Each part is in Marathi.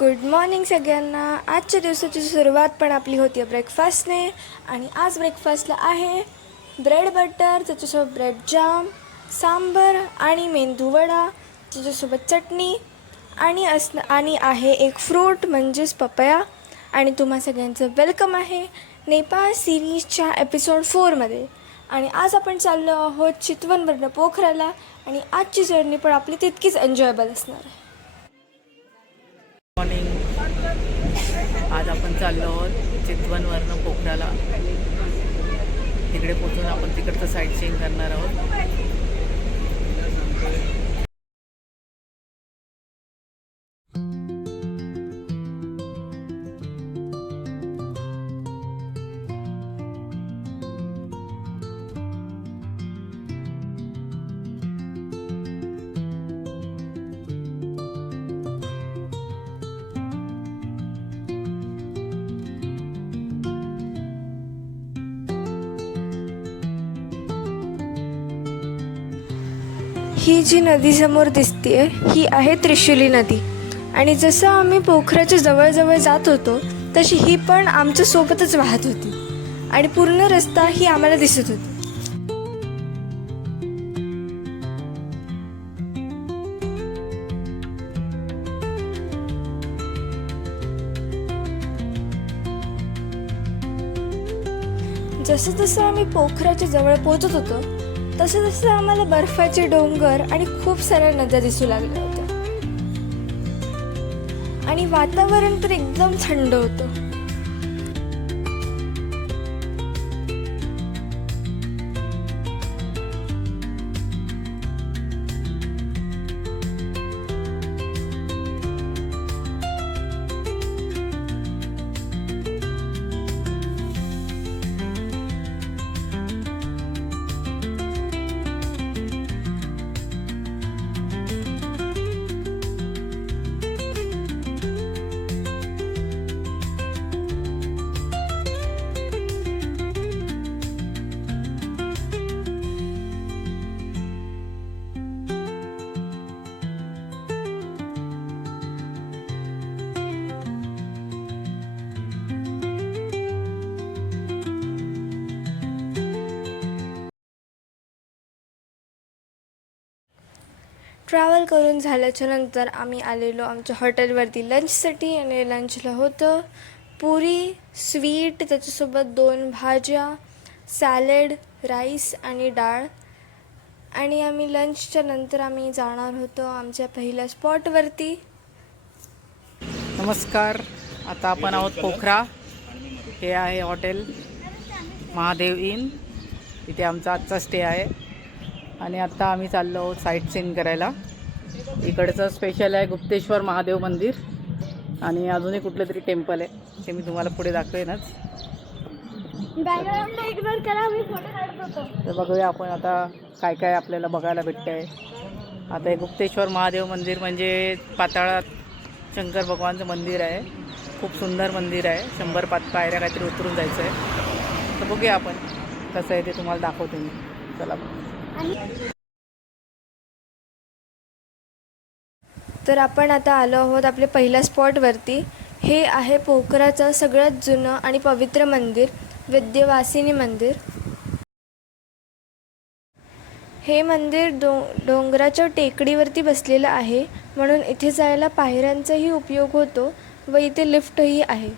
गुड मॉर्निंग सगळ्यांना. आजच्या दिवसाची सुरुवात पण आपली होती ब्रेकफास्टने. आणि आज ब्रेकफास्टला आहे ब्रेड बटर, त्याच्यासोबत ब्रेड जाम, सांबर आणि मेंदू वडा, त्याच्यासोबत चटणी आणि आहे एक फ्रूट म्हणजेच पपया. आणि तुम्हा सगळ्यांचं वेलकम आहे नेपाळ सिरीजच्या एपिसोड 4मध्ये. आणि आज आपण चाललो आहोत चितवनवरनं पोखराला. आणि आजची जर्नी पण आपली तितकीच एन्जॉयबल असणार आहे. मॉर्निंग. आज आपण चाललो आहोत चितवनवरनं पोखराला. तिकडे पोचून आपण तिकडचं साईट सीइंग करणार आहोत. ही जी नदी समोर दिसते ही आहे त्रिशूली नदी. आणि जसं आम्ही पोखराच्या जवळजवळ जात होतो तशी ही पण आमच्या सोबतच वाहत होती. आणि पूर्ण रस्ता ही आम्हाला दिसत होती. जसं जसं आम्ही पोखराच्या जवळ पोचत होतो तसं तसं आम्हाला बर्फाचे डोंगर आणि खूप साऱ्या नद्या दिसू लागल्या होत्या. आणि वातावरण तर एकदम थंड होतं. ट्रॅव्हल करून झाल्याच्या नंतर आम्ही आलेलो आमच्या हॉटेलवरती लंचसाठी. आणि लंचला होतं पुरी, स्वीट, त्याच्यासोबत 2 भाज्या, सॅलेड, राईस आणि डाळ. आणि आम्ही लंचच्या नंतर आम्ही जाणार होतो आमच्या पहिल्या स्पॉटवरती. नमस्कार. आता आपण आहोत पोखरा. हे आहे हॉटेल महादेव इन. इथे आमचा आजचा स्टे आहे. आणि आत्ता आम्ही चाललो आहोत साईट सीइंग करायला. इकडचं स्पेशल आहे गुप्तेश्वर महादेव मंदिर. आणि अजूनही कुठलं तरी टेम्पल आहे, ते मी तुम्हाला पुढे दाखवेनच. बॅकग्राऊंडला इग्नोर करा, मी फोटो काढत होतो. तर बघूया आपण आता काय काय आपल्याला बघायला भेटतं आहे. आता हे गुप्तेश्वर महादेव मंदिर म्हणजे पाताळात शंकर भगवानचं मंदिर आहे. खूप सुंदर मंदिर आहे. 100 पायऱ्या काहीतरी उतरून जायचं आहे. तर बघूया आपण कसं आहे ते तुम्हाला दाखवतो मी. चला. तर आपण आता आलो आहोत आपल्या पहिल्या स्पॉटवरती. हे आहे पोखराचं सगळ्यात जुनं आणि पवित्र मंदिर, विद्यावासिनी मंदिर. हे मंदिर डोंगराच्या टेकडीवरती बसलेलं आहे, म्हणून इथे जायला पायऱ्यांचाही उपयोग होतो व इथे लिफ्टही आहे.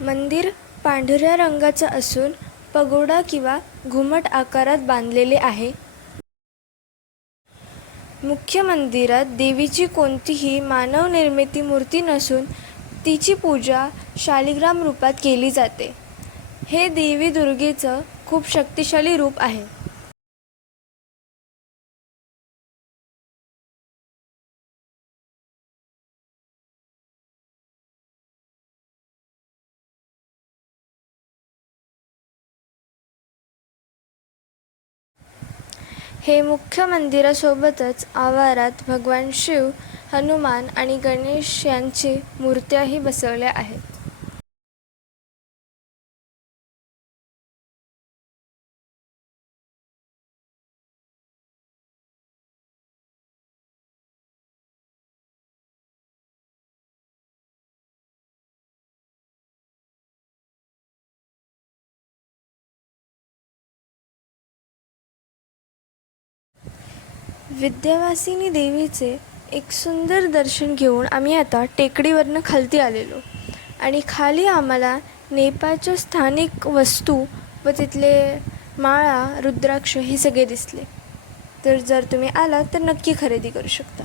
मंदिर पांढऱ्या रंगाचं असून पगोडा किंवा घुमट आकारात बांधलेले आहे. मुख्य मंदिरात देवीची कोणतीही मानवनिर्मिती मूर्ती नसून तिची पूजा शालिग्राम रूपात केली जाते. हे देवी दुर्गेचं खूप शक्तिशाली रूप आहे. हे मुख्य मंदिरासोबतच आवारात भगवान शिव, हनुमान आणि गणेश यांची मूर्त्याही बसवल्या आहेत. विद्यावासिनी देवीचे एक सुंदर दर्शन घेऊन आम्ही आता टेकडीवरनं खालती आलेलो आणि खाली आम्हाला नेपाळच्या स्थानिक वस्तू व तिथले माळा, रुद्राक्ष हे सगळे दिसले. तर जर तुम्ही आलात तर नक्की खरेदी करू शकता.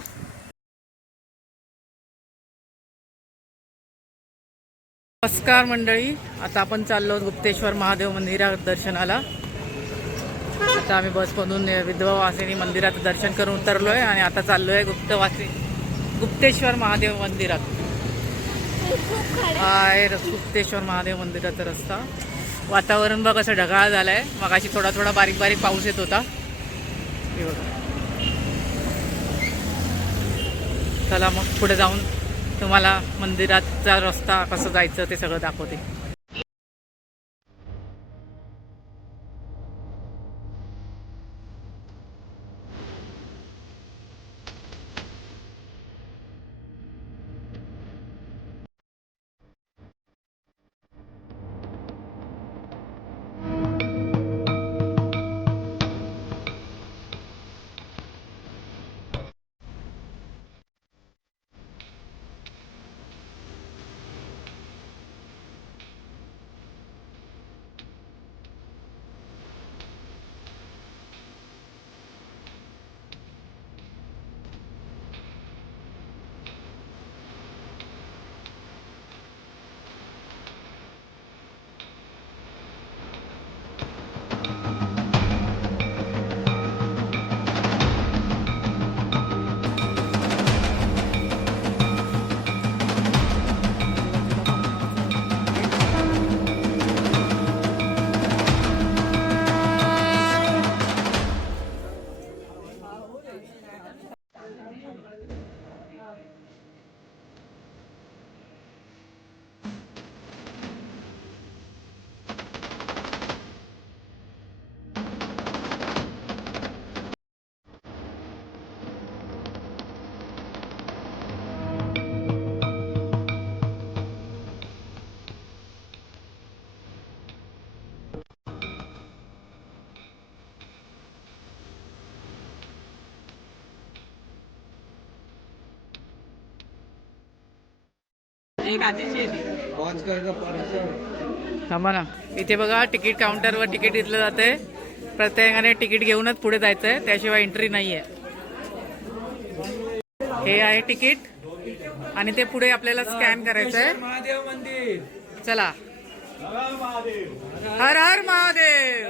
नमस्कार मंडळी, आता आपण चाललो गुप्तेश्वर महादेव मंदिरात दर्शनाला. आता आम्ही बसमधून विद्यावासिनी मंदिराचं दर्शन करून उतरलो आहे आणि आता चाललो आहे गुप्तेश्वर महादेव मंदिरात. हा आहे गुप्तेश्वर महादेव मंदिराचा रस्ता. वातावरण बघ असं ढगाळ झालं आहे. मगाशी थोडा थोडा बारीक बारीक पाऊस येत होता. हे बघा. चला मग पुढे जाऊन तुम्हाला मंदिराचा रस्ता कसं जायचं ते सगळं दाखवते. थांबा ना, इथे बघा तिकीट काउंटरवर तिकीट घेतलं जाते. प्रत्येकाने तिकीट घेऊनच पुढे जायचं आहे, त्याशिवाय एंट्री नाही आहे. हे आहे तिकीट आणि ते पुढे आपल्याला स्कॅन करायचं आहे. महादेव मंदिर. चला. हर हर महादेव.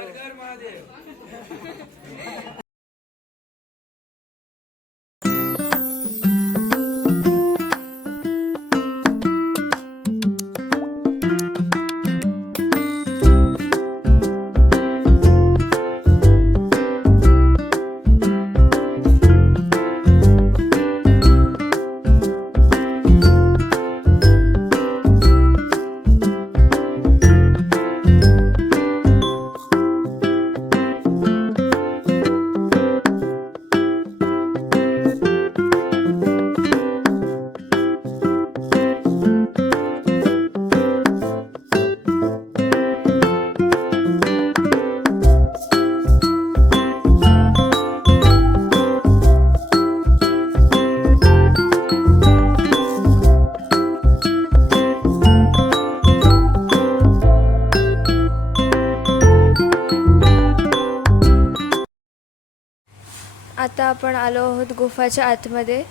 आता आपण आलो आहोत गुफाच्या आतमध्ये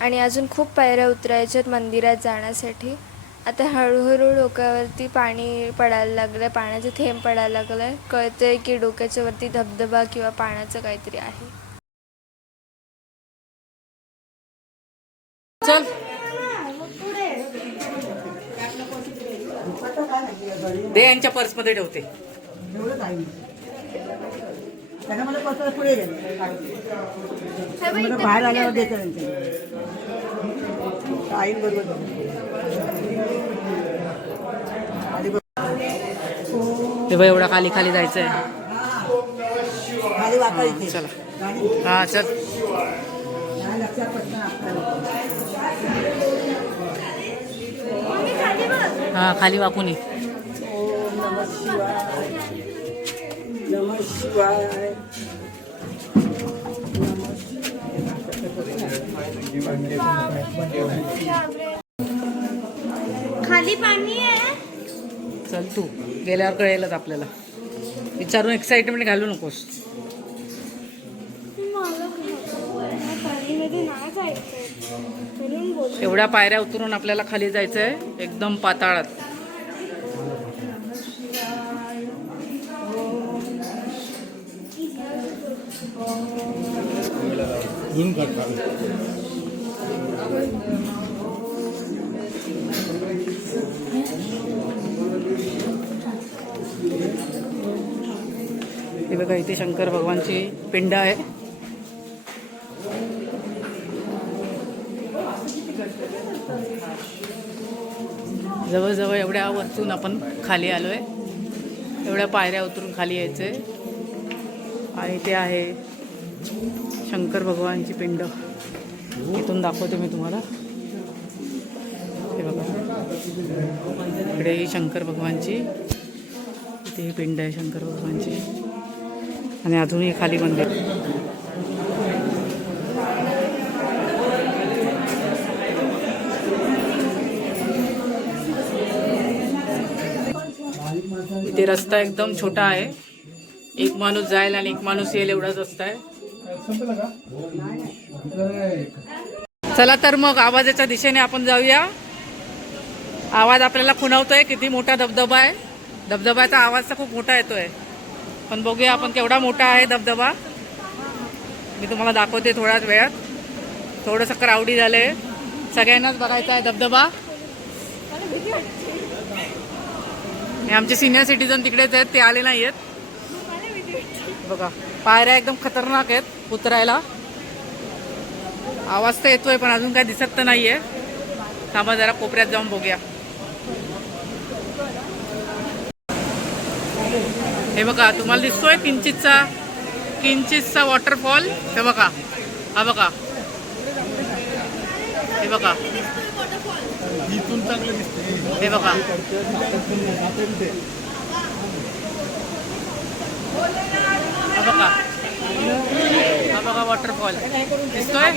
आणि अजून खूप पायऱ्या उतरायच्या आहेत मंदिरात जाण्यासाठी. आता हळूहळू डोक्यावरती पाणी पडायला लागलं, पाण्याचे थेंब पडायला लागलं आहे. कळतं आहे की डोक्याच्या वरती धबधबा किंवा पाण्याचं काहीतरी आहे. चल. दे यांच्या पर्समध्ये ठेवते. त्यांना मला कसं पुढे गेले मला बाहेर आल्यावर देतं त्यांच्या आईन बरोबर हे बघ एवढा खाली खाली जायचं आहे. खाली वाकायची चला हां चल. लक्षात पडतं हां खाली वाकून ये. ओम नमः शिवाय नमः शिवाय खाली पाणी आहे. चल तू गेल्यावर कळेलच आपल्याला. विचारून एक्साइटमेंट घालू नकोस. पाणीमध्ये नाही जायचं म्हणून बोल. एवढ्या पायऱ्या उतरून आपल्याला खाली जायचं आहे एकदम पाताळात. हे बघा इथे शंकर भगवानची पिंड आहे. जवळजवळ एवढ्या वरतून आपण खाली आलो आहे. एवढ्या पायऱ्या उतरून खाली यायचं आहे. आणि ते आहे शंकर भगवानची पिंड. इथून दाखवते मी तुम्हाला. हे बघा इकडे ही शंकर भगवानची इथे ही पिंड आहे शंकर भगवानची. आणि अजूनही खाली मंदिर. इथे रस्ता एकदम छोटा आहे. एक माणूस जाईल आणि एक माणूस येईल एवढाच रस्ता आहे. चला तर मग आवाजाच्या दिशेने आपण जाऊया. आवाज आपल्याला खुणावतोय किती मोठा धबधबा आहे. धबधब्याचा आवाज तर खूप मोठा येतोय. पण बघूया आपण केवढा मोठा आहे धबधबा. मी तुम्हाला दाखवते थोड्याच वेळात. थोडंसं क्राऊडी झालंय. सगळ्यांनाच बघायचा आहे धबधबा. आमचे सिनियर सिटीजन तिकडेच आहेत. ते आले नाही आहेत. बघा पायऱ्या एकदम खतरनाक आहेत उतरायला. आवाज तर येतोय पण अजून काय दिसत तर नाहीये. थांबा जरा कोपऱ्यात जाऊन बघूया. हे बघा तुम्हाला दिसतोय किंचितचा वॉटरफॉल. हे बघा हा बघा. हे बघा हे बघा हा बघा हा बघा वॉटरफॉल दिसतोय.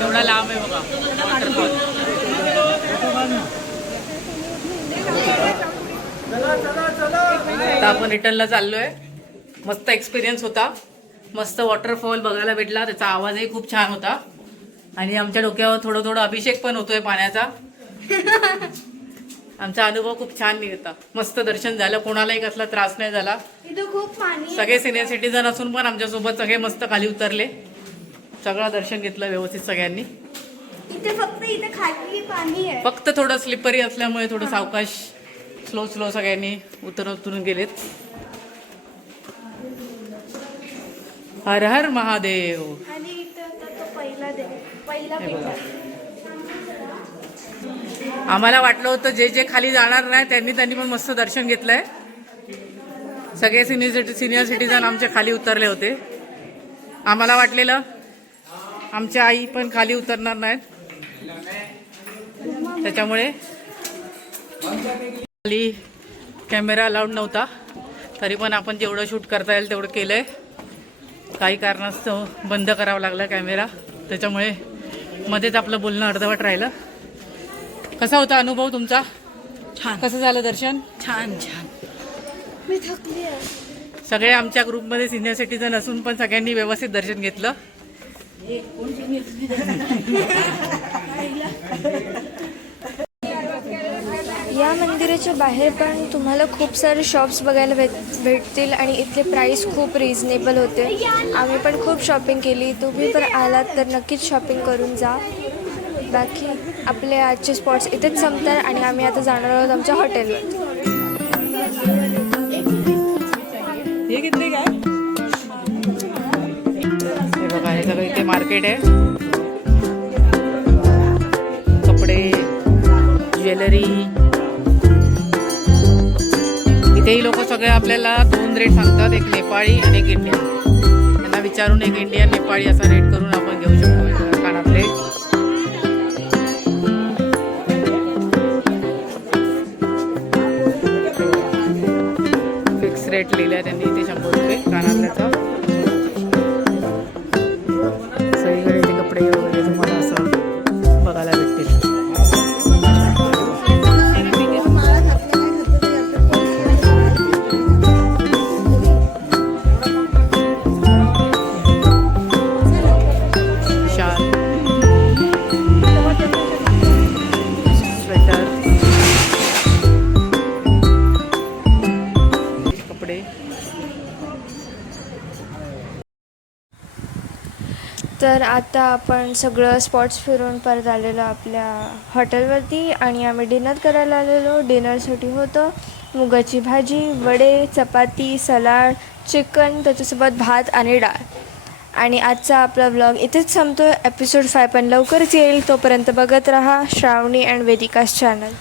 एवढा लांब आहे बघा वॉटरफॉल. आता आपण रिटर्नला चाललोय. मस्त एक्सपिरियन्स होता. मस्त वॉटरफॉल बघायला भेटला. त्याचा आवाजही खूप छान होता. आणि आमच्या डोक्यावर थोडं थोडं अभिषेक पण होतोय पाण्याचा. आमचा अनुभव खूप छान निघता. मस्त दर्शन झालं. कोणालाही कसला त्रास नाही झाला. इथं खूप पाणी. सगळे सिनियर सिटीजन असून पण आमच्यासोबत सगळे मस्त खाली उतरले. सगळं दर्शन घेतलं व्यवस्थित सगळ्यांनी. इथे खाली पाणी आहे. फक्त थोडं स्लिपरी असल्यामुळे थोडं सावकाश स्लो सगळ्यांनी उतरून गेलेत. हर हर महादेव. आणि इथे होता तो पहिला पिंड. आम्हाला वाटलं होतं जे खाली जाणार नाही त्यांनी पण मस्त दर्शन घेतलंय. सगळे सिनियर सिटीजन आमचे खाली उतरले होते. आम्हाला वाटलेलं आमच्या आई पण खाली उतरणार नाहीत. त्याच्यामुळे खाली कॅमेरा अलाउड नव्हता. तरी पण आपण जेवढं शूट करता येईल तेवढं केलंय. काही कारणास्तव बंद करावा लागला कॅमेरा. त्याच्यामुळे मध्येच आपलं बोलणं अर्धवट राहिलं. कसा होता अनुभव तुमचा? छान. कसं झालं दर्शन? छान. मी थकली आहे. सगळे आमच्या ग्रुपमध्ये सिनियर सिटीजन असून पण सगळ्यांनी व्यवस्थित दर्शन घेतलं. या मंदिराच्या बाहेर पण तुम्हाला खूप सारे शॉप्स बघायला भेटतील. आणि इथले प्राईस खूप रिजनेबल होते. आम्ही पण खूप शॉपिंग केली. तुम्ही पण आलात तर नक्कीच शॉपिंग करून जा. बाकी आपले आजचे स्पॉट्स इथेच संपतात. आणि आम्ही आता जाणार आहोत आमच्या हॉटेलवर. मार्केट आहे. कपडे, ज्वेलरी. इथेही लोक सगळे आपल्याला 2 रेट सांगतात, एक नेपाळी आणि एक इंडियन. त्यांना विचारून एक इंडियन नेपाळी असा रेट करून आपण घेऊ शकतो कानातले. फिक्स रेट लिहिला आहे त्यांनी इथे 100 रुपये कानातल्याचा. सगळीकडे इथे कपडे वगैरे तुम्हाला असं बघायला भेटतील. शाल, स्वेटर, कपडे. तर आता आपण सगळं स्पॉट्स फिरून परत आलेलो आपल्या हॉटेलवरती आणि आम्ही डिनर करायला आलेलो. डिनरसाठी होतं मुगाची भाजी, वडे, चपाती, सलाड, चिकन, त्याच्यासोबत भात आणि डाळ. आणि आजचा आपला व्लॉग इथेच संपतो. एपिसोड 5 पण लवकरच येईल. तोपर्यंत बघत राहा श्रावणी अँड वेदिकास चॅनल.